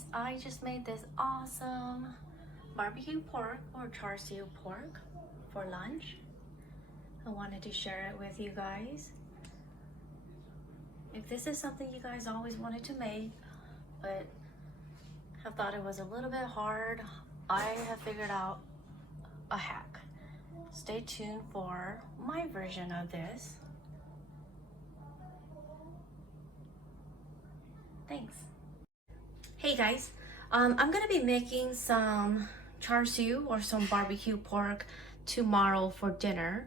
guys, I just made this awesome barbecue pork or char siu pork for lunch. I wanted to share it with you guys. If this is something you guys always wanted to make but have thought it was a little bit hard, I have figured out a hack. Stay tuned for my version of this. Thanks. Hey guys, I'm gonna be making some char siu or some barbecue pork tomorrow for dinner.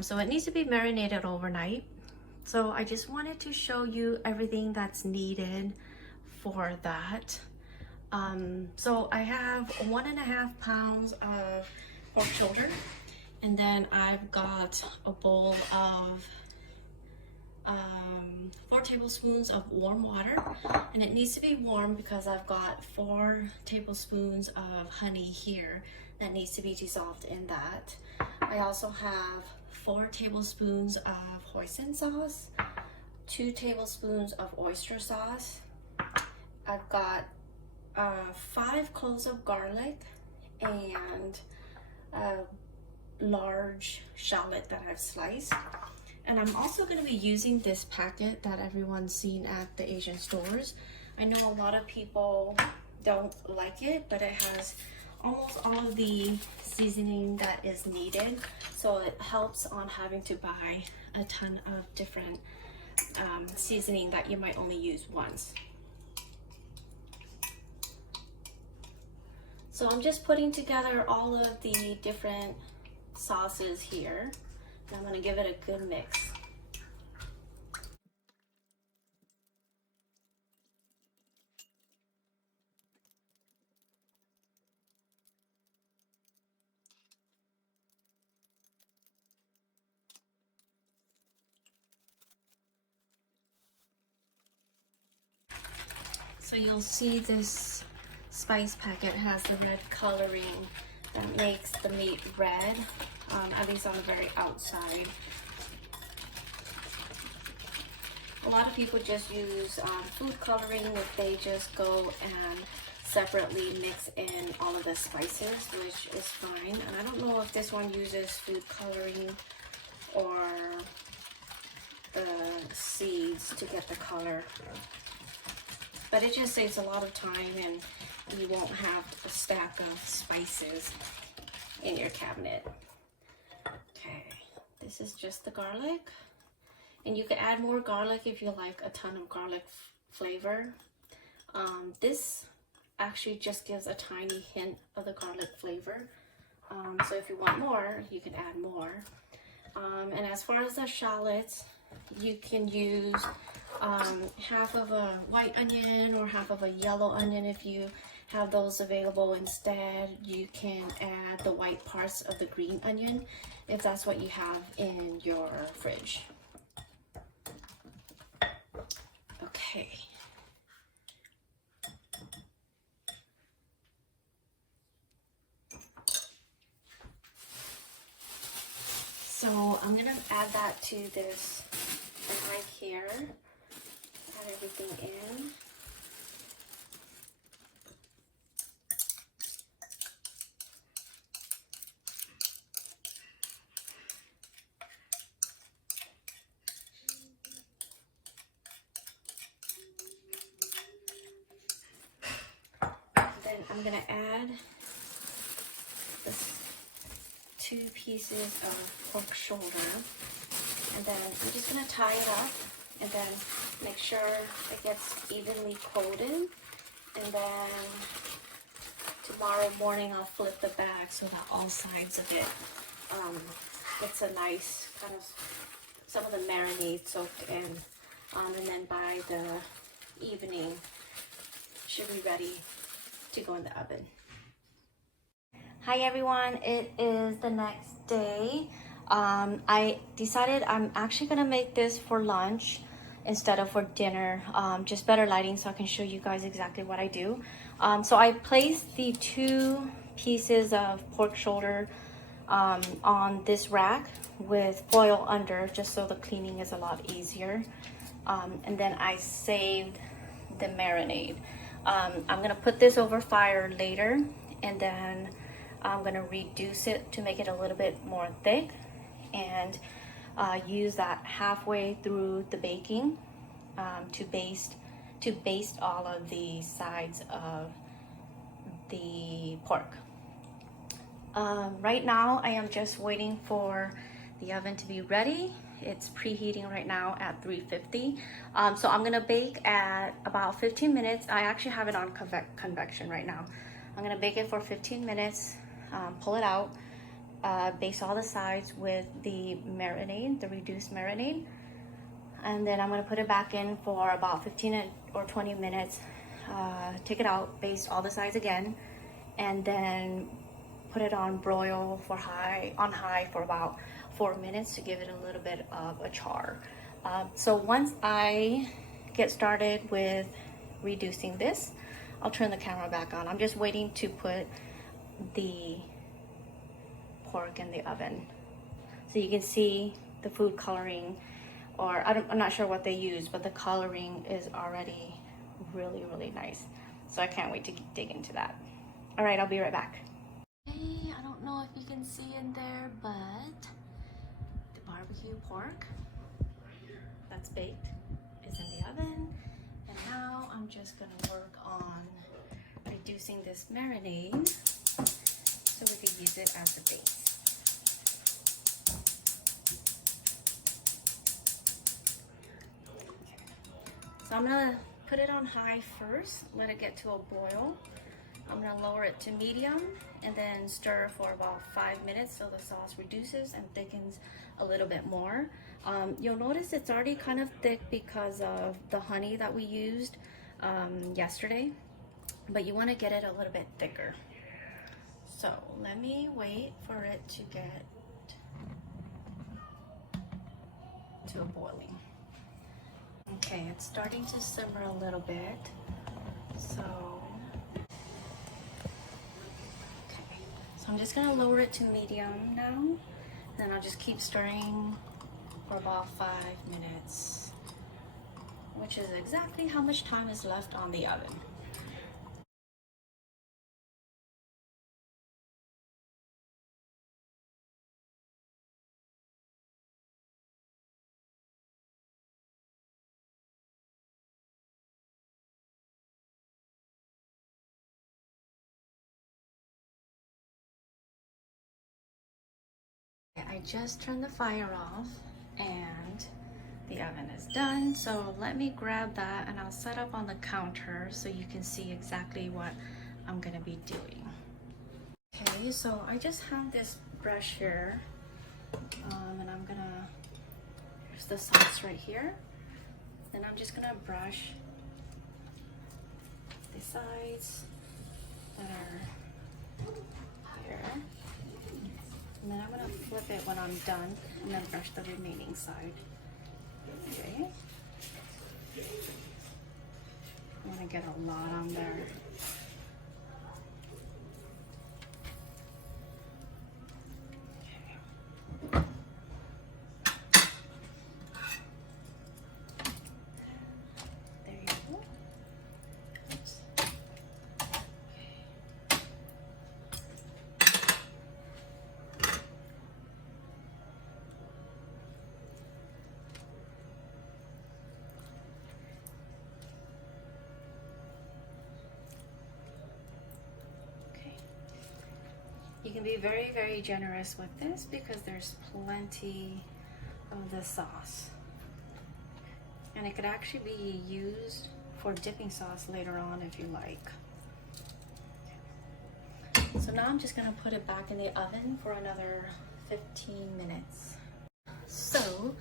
So it needs to be marinated overnight. So I just wanted to show you everything that's needed for that. So I have 1.5 pounds of pork shoulder, and then I've got a bowl of 4 tablespoons of warm water, and it needs to be warm because I've got 4 tablespoons of honey here that needs to be dissolved in that. I also have 4 tablespoons of hoisin sauce, 2 tablespoons of oyster sauce. I've got 5 cloves of garlic and a large shallot that I've sliced. And I'm also going to be using this packet that everyone's seen at the Asian stores. I know a lot of people don't like it, but it has almost all of the seasoning that is needed. So it helps on having to buy a ton of different seasoning that you might only use once. So I'm just putting together all of the different sauces here. I'm going to give it a good mix. So you'll see this spice packet has the red coloring that makes the meat red, at least on the very outside. A lot of people just use food coloring if they just go and separately mix in all of the spices, which is fine. And I don't know if this one uses food coloring or the seeds to get the color, but it just saves a lot of time and you won't have a stack of spices in your cabinet. Okay, this is just the garlic. And you can add more garlic if you like a ton of garlic flavor. This actually just gives a tiny hint of the garlic flavor. So if you want more, you can add more. And as far as the shallots, you can use half of a white onion or half of a yellow onion if you have those available. Instead, you can add the white parts of the green onion if that's what you have in your fridge. Okay. So I'm gonna add that to this knife here. Add everything in. Then I'm gonna add this 2 pieces of pork shoulder, and then I'm just gonna tie it up and then make sure it gets evenly coated, and then tomorrow morning I'll flip the bag so that all sides of it gets a nice kind of some of the marinade soaked in, and then by the evening should be ready to go in the oven. Hi everyone, it is the next day. I decided I'm actually gonna make this for lunch instead of for dinner, just better lighting so I can show you guys exactly what I do. So I placed the 2 pieces of pork shoulder on this rack with foil under, just so the cleaning is a lot easier. And then I saved the marinade. I'm gonna put this over fire later, and then I'm gonna reduce it to make it a little bit more thick, and use that halfway through the baking to baste all of the sides of the pork. Right now I am just waiting for the oven to be ready. It's preheating right now at 350. So I'm gonna bake at about 15 minutes. I actually have it on convection right now. I'm gonna bake it for 15 minutes, pull it out, baste all the sides with the marinade, the reduced marinade, and then I'm gonna put it back in for about 15 or 20 minutes, take it out, baste all the sides again, and then put it on broil for high for about 4 minutes to give it a little bit of a char. So once I get started with reducing this, I'll turn the camera back on. I'm just waiting to put the pork in the oven so you can see the food coloring, or I'm not sure what they use, but the coloring is already really nice. So I can't wait to dig into that. All right, I'll be right back. Hey, I don't know if you can see in there, but the barbecue pork that's baked is in the oven, and now I'm just gonna work on reducing this marinade so we can use it as a base. So I'm gonna put it on high first, let it get to a boil. I'm gonna lower it to medium and then stir for about 5 minutes so the sauce reduces and thickens a little bit more. You'll notice it's already kind of thick because of the honey that we used yesterday, but you wanna get it a little bit thicker. So let me wait for it to get to a boiling. Okay, it's starting to simmer a little bit. So I'm just gonna lower it to medium now. Then I'll just keep stirring for about 5 minutes, which is exactly how much time is left on the oven. I just turned the fire off and the oven is done. So let me grab that and I'll set up on the counter so you can see exactly what I'm gonna be doing. Okay, so I just have this brush here, and I'm gonna, here's the sauce right here. Then I'm just gonna brush the sides that are here. And then I'm gonna flip it when I'm done and then brush the remaining side. Okay. I'm gonna get a lot on there. There you go. Oops. You can be very generous with this because there's plenty of the sauce. And it could actually be used for dipping sauce later on if you like. So now I'm just gonna put it back in the oven for another 15 minutes. So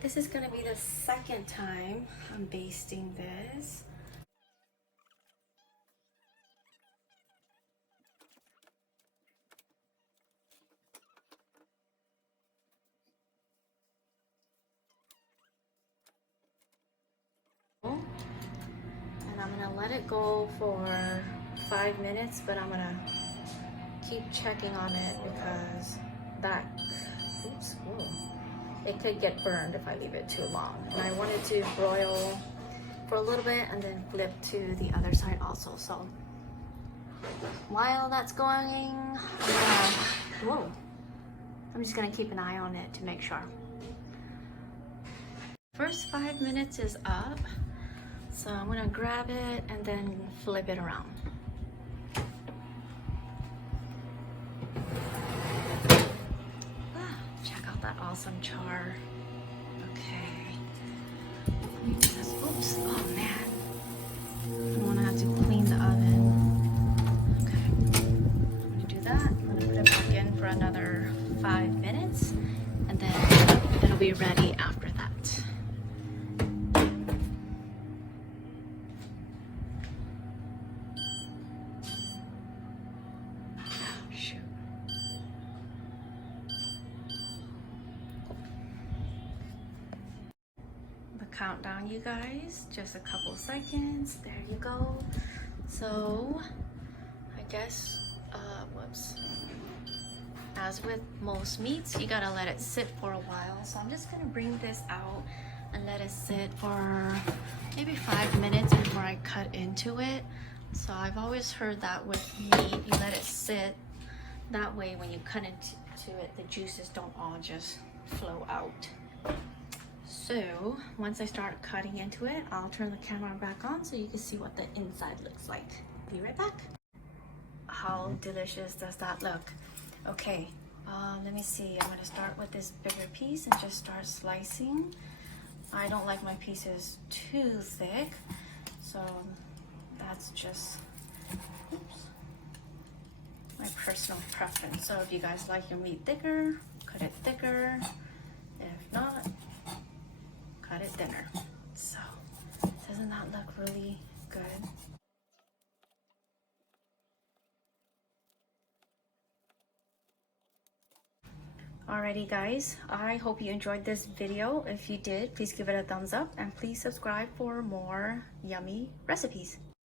this is gonna be the second time I'm basting this. And I'm gonna let it go for 5 minutes, but I'm gonna keep checking on it because that, oops, whoa, it could get burned if I leave it too long. And I wanted to broil for a little bit and then flip to the other side also. So while that's going, I'm just gonna keep an eye on it to make sure. First 5 minutes is up, so I'm gonna grab it and then flip it around. Check out that awesome char. Okay. Let me do this. Oops. Oh man. I'm gonna have to clean the oven. Okay. I'm gonna do that. I'm gonna put it back in for another 5 minutes, and then it'll be ready after that. Countdown, you guys, just a couple seconds. There you go. So I guess whoops, as with most meats, you gotta let it sit for a while. So I'm just gonna bring this out and let it sit for maybe 5 minutes before I cut into it. So I've always heard that with meat, you let it sit, that way when you cut into it, the juices don't all just flow out. So once I start cutting into it, I'll turn the camera back on so you can see what the inside looks like. Be right back. How delicious does that look? Okay, let me see. I'm gonna start with this bigger piece and just start slicing. I don't like my pieces too thick, so that's just, oops, my personal preference. So if you guys like your meat thicker, cut it thicker. If not, cut it thinner. So doesn't that look really good? Alrighty guys, I hope you enjoyed this video. If you did, please give it a thumbs up and please subscribe for more yummy recipes.